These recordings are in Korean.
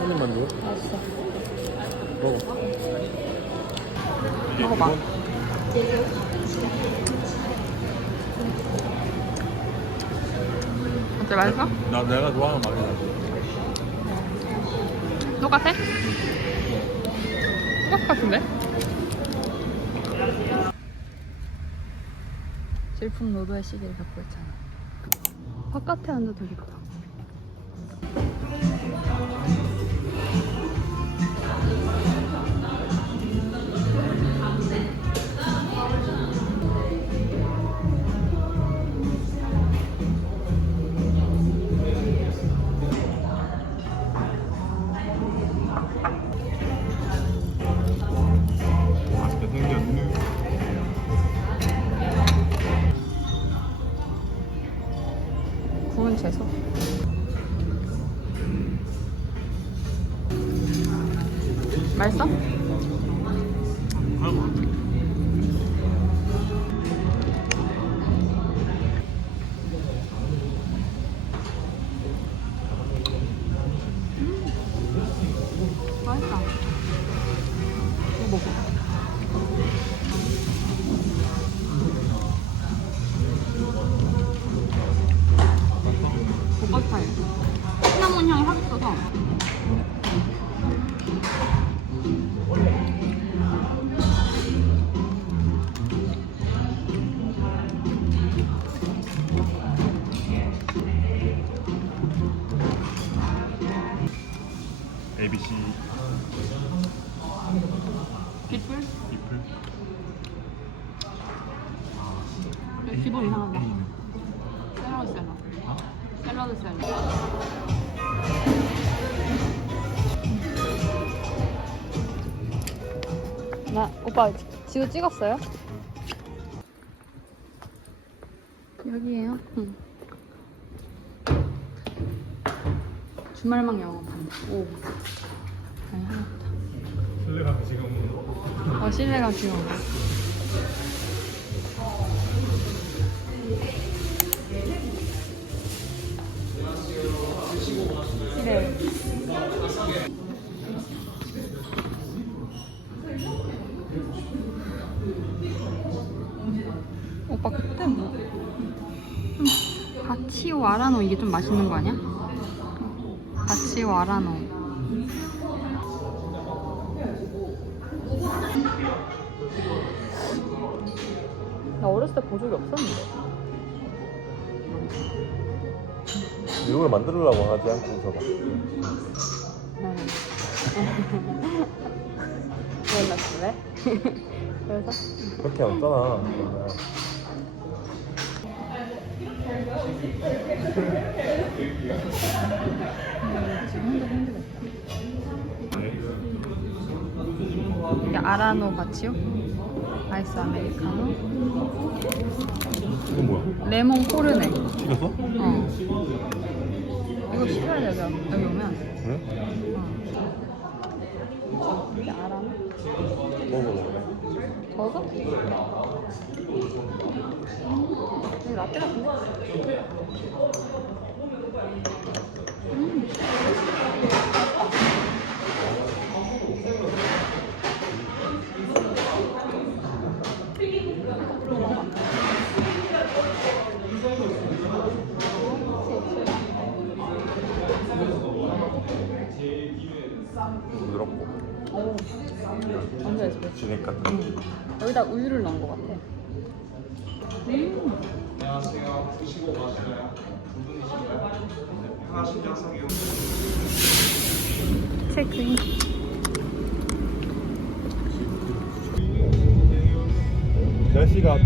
입만 줘. 알았어. 먹어. 먹어봐. 어때 맛있어? 나 내가 좋아하는 맛이야. 똑같아? 똑같을 것 같은데? 질풍 노도의 시계를 갖고 있잖아. 바깥에 앉아도 되겠다. 맛있어? ABC 빛불? 잎을. 기분 이상하다. 샐러드 샐러드. 샐러드 샐러드. 나 오빠 지도 찍었어요? 여기에요. 응. 주말망 영업한다. 오. 아니 하나 보다. 실내가 지금 어 실내가 귀여워. 실내. 오빠 그때 뭐? 음, 바치오 아라노 이게 좀 맛있는 거 아니야? 바치오 아라노. 나 어렸을 때 본 적이 없었는데. 이걸 만들려고 하지 않고서가. 몰랐어 왜? 그래서 그렇게 안 써나. 이게 아라노 같이요? 아이스 아메리카노 이건 뭐야? 레몬 코르네 찍었어? 어 이거 시켜야 여기, 여기 오면 그래? 어. 이게 아라노? 먹어볼 래? 저어서? 이거 라떼 같은데? 음. 완전 에스프레소. 진액 같은. 여기다 우유를 넣은 것 같아. 음. 체크인. 날씨가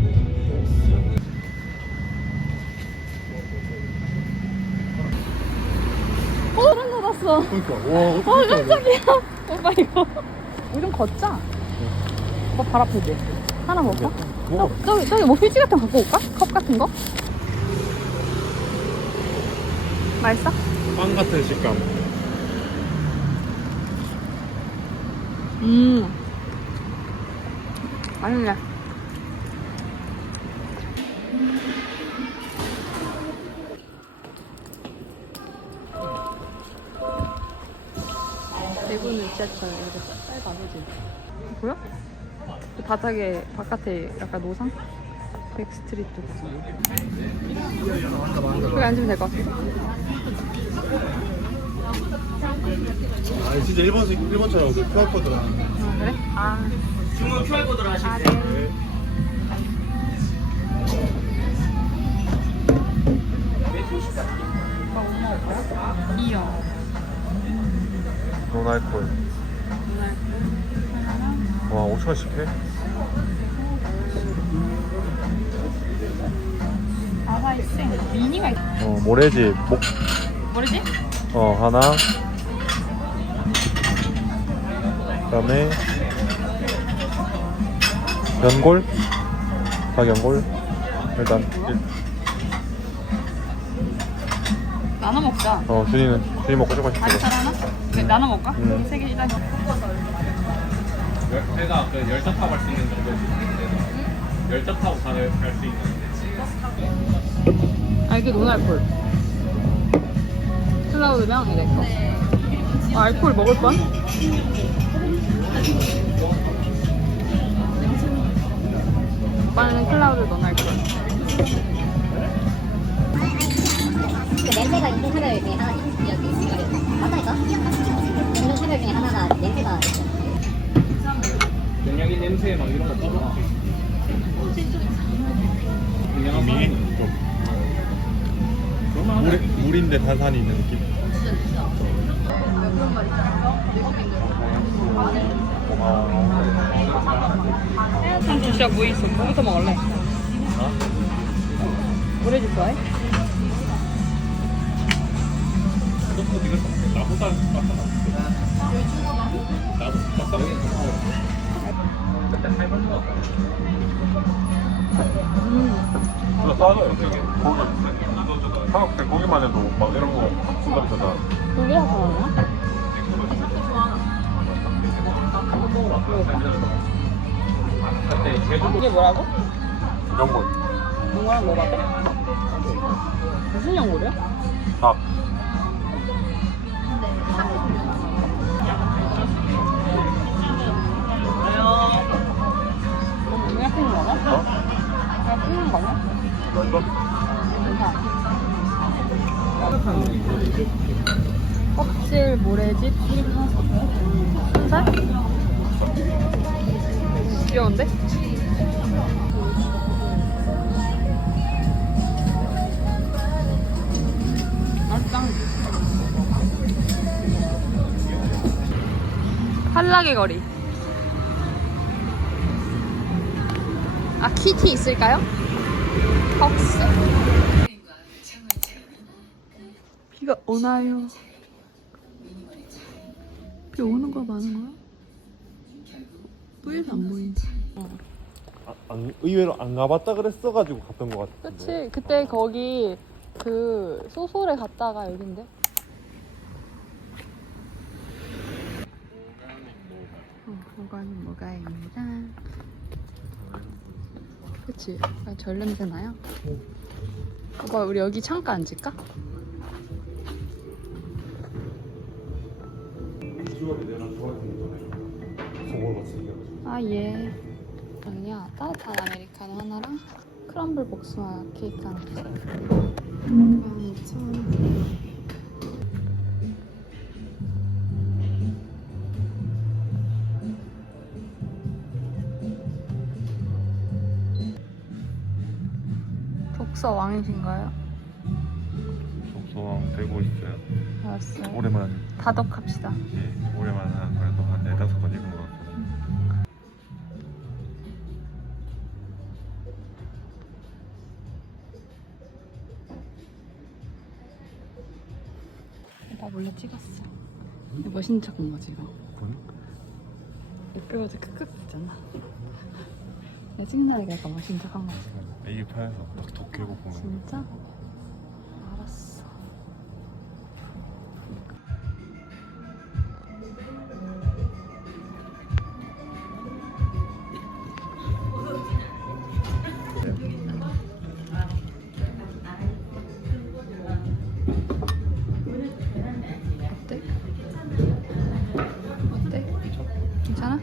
어, 소름 돋았어. 그러니까 와 어, 깜짝이야. 오빠 이거. 우리 좀 걷자. 오빠 발 아프지? 하나 먹을까? 먹어. 저기, 저기 뭐 휴지 같은 거 갖고 올까? 컵 같은 거? 맛있어? 빵 같은 식감. 음. 맛있네. 대구는 지하철 이렇게 짧아, 그지? 보여? 그 바닥에, 바깥에 약간 노상? 백스트리트 여기 앉으면 될 것 같아. 아 진짜 일본식 일본처럼 그 QR 코드랑. 아, 그래? 아. 중국 QR코드로 하시면 아. 네. 노날콜. 와 5천 원씩 해? 아사이생 미니가 있... 어 모래집 목. 뭐지? 어 하나. 그 다음에 연골. 닭연골. 일단 일- 나눠 먹자. 어 준이는 준이 먹고 싶어 싶어. 다리살 하나? 네, 나눠 먹을까? 음. 세개 일단. 배가 그 열차 타고 갈 수 있는 정도 열차 타고 갈수 있는 아 이게 노날콜. 클라우드명 이래 거. 아, 알콜 먹을 뻔? 오빠는 클라우드 노날콜. 그 냄새가 있는 차별 중에 하나 맞다니까? 있는 차별 중에 하나가 냄새가 영양이 냄새 막 이런 거 떠나 좀 물, 물인데 탄산이 있는 느낌. 난 진짜 뭐 있어? 뭐부터 먹을래? 모래집 좋아 해? 나보다 빡빡하다 나도 빡빡하게 그때 할머니 같다 진짜 싸져요 되게. 고기. 한국 때 고기만 해도 막 이런 거 존나 비싸다. 그게 하나? 그때 제주 이게 뭐라고? 연골. 연고랑 뭐라고? 무슨 연고래요? 닭. 껍질 모래집 순살? 귀여운데? 한락의 거리 아 키티 있을까요? 헉스 비가 오나요? 비 오는 거야 마는 거야? 뿌에서 안 보인다. 아, 안, 의외로 안 가봤다 그랬어가지고 갔던 것 같은데. 그치 그때 거기 그 소설에 갔다가 여긴데. 어, 뭐가니 뭐가입니다. 그치 약간 절 냄새 나요? 오빠 우리 여기 창가 앉을까? 비주얼이 내가 좋아했던 거잖아요. 속을 같이 생겨가지고. 아 예. 저는요 따뜻한 아메리카노 하나랑 크럼블 복숭아 케이크 하나 주세요. 12,000원. 독서 왕이신가요? 독서왕 되고 있어요. 알았어요. 오랜만에 다독합시다. 예, 오랜만에 한 그래도 한 네다섯 번 읽은 것 같거든요. 나 몰래 찍었어. 멋있는 척한 거지 이거. 예쁘고도 크크 있잖아. 찍는 게 너무 심각한 거 같아. 아, 이게 편해서 막 도끼고 보면. 진짜? 알았어. 어때? 어때? 괜찮아?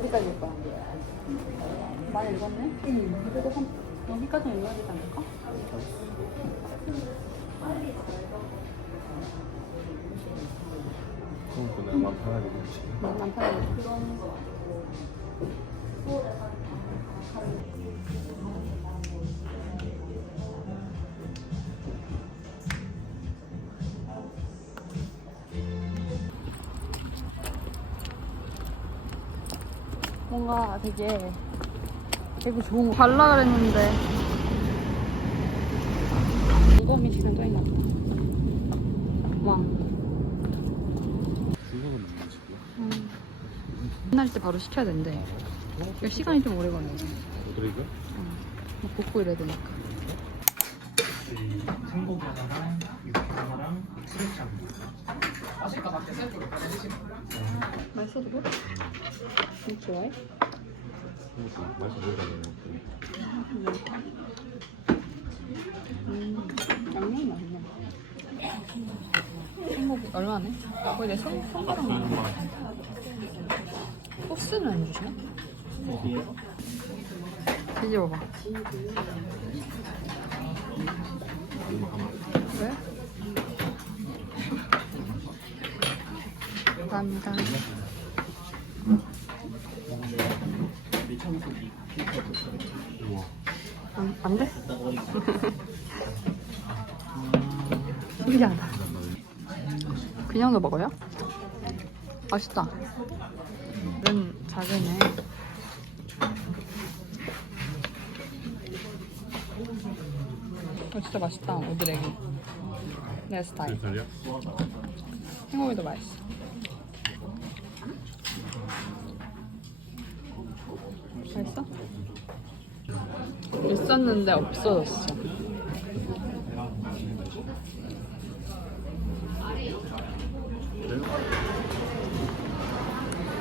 디까지 읽 거야? 많이 읽었네? 응. 그래도 한 여기까지 읽어야 되지 않을까? 그럼 내가 마음 편하게 되지. 난 편하게. 뭔가 되게 되게 좋은 거 갈라 그랬는데. 이거미 시간 또 있나 중국은 있는 지금. 끝날 때 바로 시켜야 된대. 이거 시간이 좀 오래 걸려 어디 이거? 막 볶고 이래야 되니까. 생고기 하나랑 육회 하나랑 스테이 크 맛있다 밖에 셀프로 꺼내주시면 맛있어 그거? 이거 좋아해? 이것도 맛있어 보이잖아요. 음, 양념이 맛있네 생고기 얼마네? 거의 내 손, 손가락만 소스는 안 주시나? 뒤집어봐 왜? 감사합니다. 안, 안 돼? 신기하다 그냥도 먹어요? 맛있다 는 자기네 어, 진짜 맛있다 오드레기 내 스타일 몇 살이야? 생고기도 맛있어 맛있어? 있었는데 없어졌어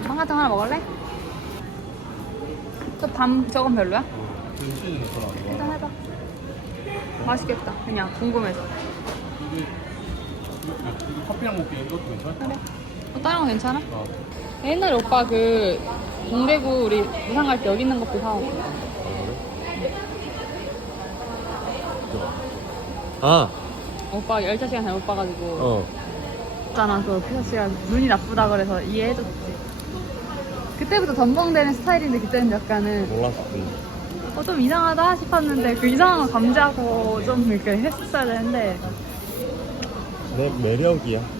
빵같은 거 하나 먹을래? 저밤 저건 별로야? 일단 해봐 맛있겠다 그냥 궁금해서 커피랑 먹기 이것도 괜찮아? 그래 어, 다른 거 괜찮아? 어. 옛날에 오빠 그 동대구 우리 부산 갈 때 여기 있는 것도 사오고 아, 오빠 열차 시간 잘못 봐가지고 어. 있잖아 그 피사 씨가 눈이 나쁘다 그래서 이해해줬지 그때부터 덤벙대는 스타일인데 그때는 약간은 몰랐어. 어, 좀 이상하다 싶었는데 그 이상한 거 감지하고 좀 이렇게 했었어야 되는데 내 매력이야.